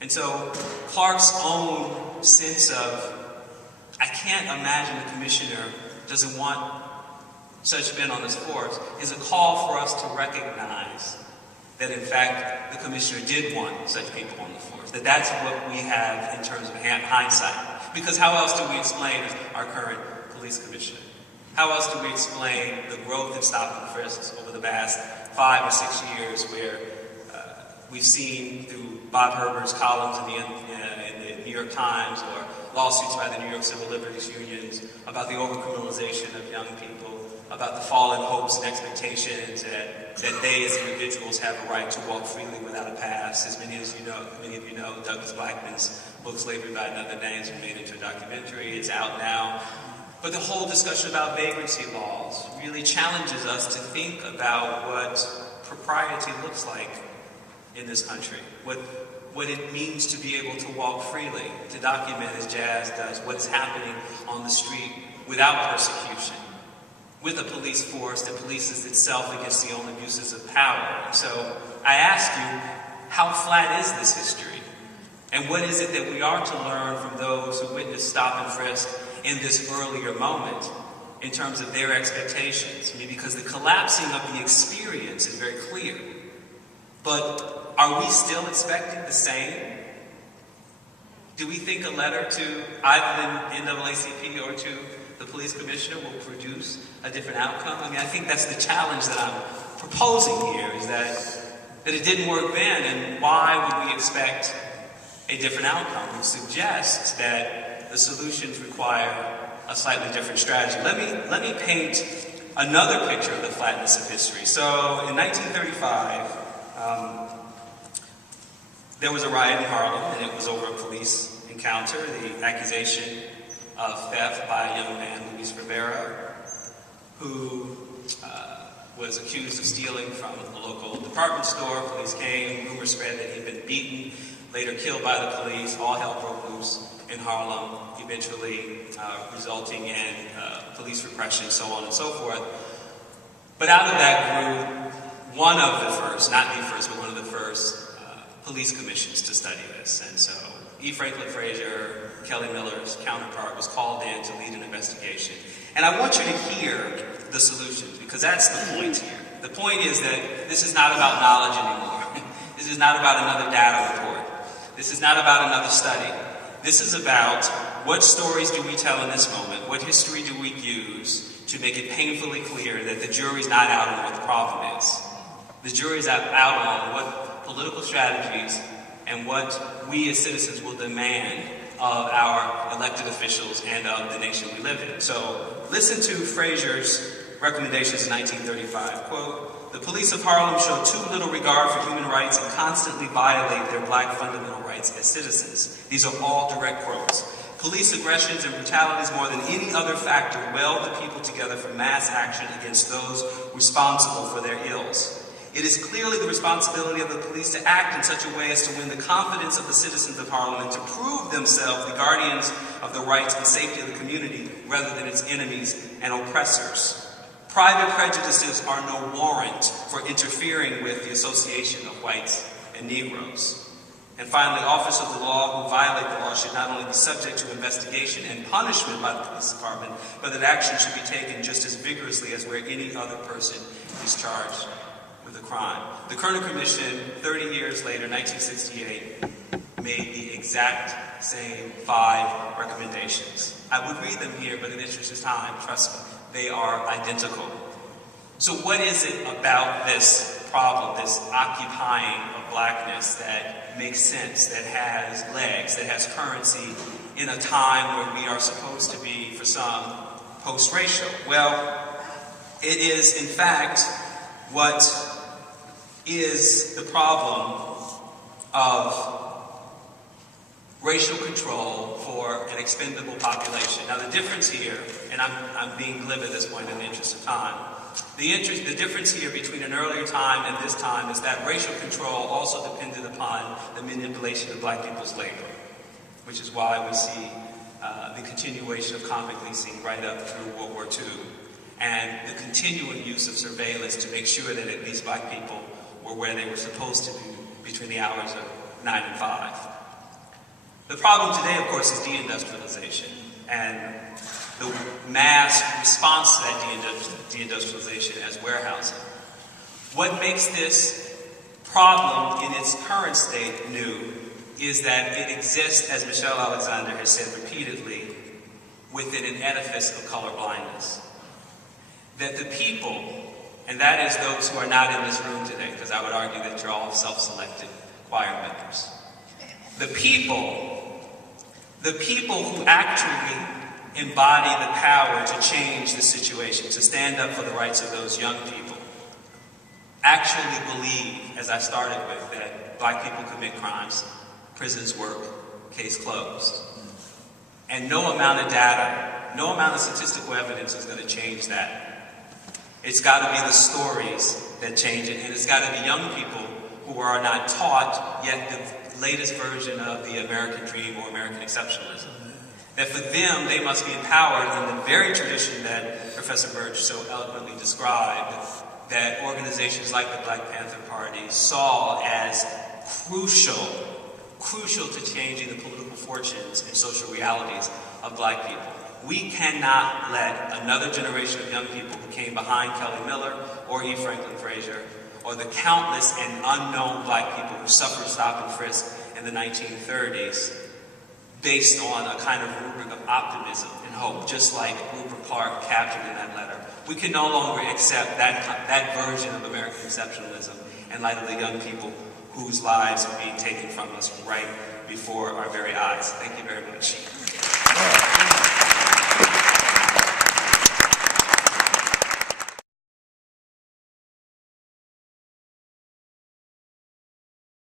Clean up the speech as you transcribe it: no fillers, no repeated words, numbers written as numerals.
And so Clark's own sense of, I can't imagine the commissioner doesn't want such men on this force, is a call for us to recognize that in fact the commissioner did want such people on the force, that that's what we have in terms of hindsight. Because how else do we explain our current police commissioner? How else do we explain the growth in Stop and Frisk over the past 5 or 6 years, where we've seen through Bob Herbert's columns in the New York Times, or lawsuits by the New York Civil Liberties Unions about the overcriminalization of young people, about the fallen hopes and expectations that they as individuals have a right to walk freely without a pass. As many of you know, Douglas Blackman's book Slavery by Another Names was made into a documentary. It's out now. But the whole discussion about vagrancy laws really challenges us to think about what propriety looks like in this country, what it means to be able to walk freely, to document, as Jazz does, what's happening on the street without persecution, with a police force that polices itself against the own abuses of power. And so I ask you, how flat is this history? And what is it that we are to learn from those who witnessed Stop and Frisk in this earlier moment in terms of their expectations? I mean, because the collapsing of the experience is very clear. But are we still expecting the same? Do we think a letter to either the NAACP or to the police commissioner will produce a different outcome? I mean, I think that's the challenge that I'm proposing here, is that it didn't work then, and why would we expect a different outcome? Which suggests that the solutions require a slightly different strategy. Let me paint another picture of the flatness of history. So in 1935, there was a riot in Harlem, and it was over a police encounter, the accusation of theft by a young man, Luis Rivera, who was accused of stealing from a local department store. Police came, rumors spread that he'd been beaten, later killed by the police. All hell broke loose in Harlem, eventually resulting in police repression, so on and so forth. But out of that grew one of the first, not the first, but one of the first police commissions to study this. And so E. Franklin Frazier, Kelly Miller's counterpart, was called in to lead an investigation. And I want you to hear the solutions, because that's the point here. The point is that this is not about knowledge anymore. This is not about another data report. This is not about another study. This is about what stories do we tell in this moment? What history do we use to make it painfully clear that the jury's not out on what the problem is? The jury's out on what political strategies and what we as citizens will demand of our elected officials and of the nation we live in. So listen to Frazier's recommendations in 1935. Quote, "The police of Harlem show too little regard for human rights and constantly violate their black fundamental rights as citizens." These are all direct quotes. "Police aggressions and brutalities more than any other factor weld the people together for mass action against those responsible for their ills. It is clearly the responsibility of the police to act in such a way as to win the confidence of the citizens of Harlem and to prove themselves the guardians of the rights and safety of the community rather than its enemies and oppressors. Private prejudices are no warrant for interfering with the association of whites and Negroes. And finally, officers of the law who violate the law should not only be subject to investigation and punishment by the police department, but that action should be taken just as vigorously as where any other person is charged with a crime." The Kerner Commission, 30 years later, 1968, made the exact same 5 recommendations. I would read them here, but in the interest of time, trust me, they are identical. So what is it about this problem, this occupying of blackness, that makes sense, that has legs, that has currency in a time where we are supposed to be, for some, post-racial? Well, it is, in fact, what is the problem of racial control for an expendable population. Now the difference here, and I'm being glib at this point in the interest of time, the difference here between an earlier time and this time is that racial control also depended upon the manipulation of black people's labor, which is why we see the continuation of convict leasing right up through World War II, and the continuing use of surveillance to make sure that at least black people were where they were supposed to be between the hours of 9 and 5. The problem today, of course, is deindustrialization and the mass response to that deindustrialization as warehousing. What makes this problem in its current state new is that it exists, as Michelle Alexander has said repeatedly, within an edifice of colorblindness. That the people, and that is those who are not in this room today, because I would argue that you're all self-selected choir members. The people who actually embody the power to change the situation, to stand up for the rights of those young people, actually believe, as I started with, that black people commit crimes, prisons work, case closed. And no amount of data, no amount of statistical evidence is going to change that. It's got to be the stories that change it, and it's got to be young people who are not taught yet the latest version of the American dream or American exceptionalism. That for them, they must be empowered in the very tradition that Professor Birch so eloquently described, that organizations like the Black Panther Party saw as crucial to changing the political fortunes and social realities of black people. We cannot let another generation of young people who came behind Kelly Miller or E. Franklin Frazier, or the countless and unknown black people who suffered stop and frisk in the 1930s, based on a kind of rubric of optimism and hope, just like Rupert Clark captured in that letter. We can no longer accept that version of American exceptionalism in light of the young people whose lives are being taken from us right before our very eyes. Thank you very much.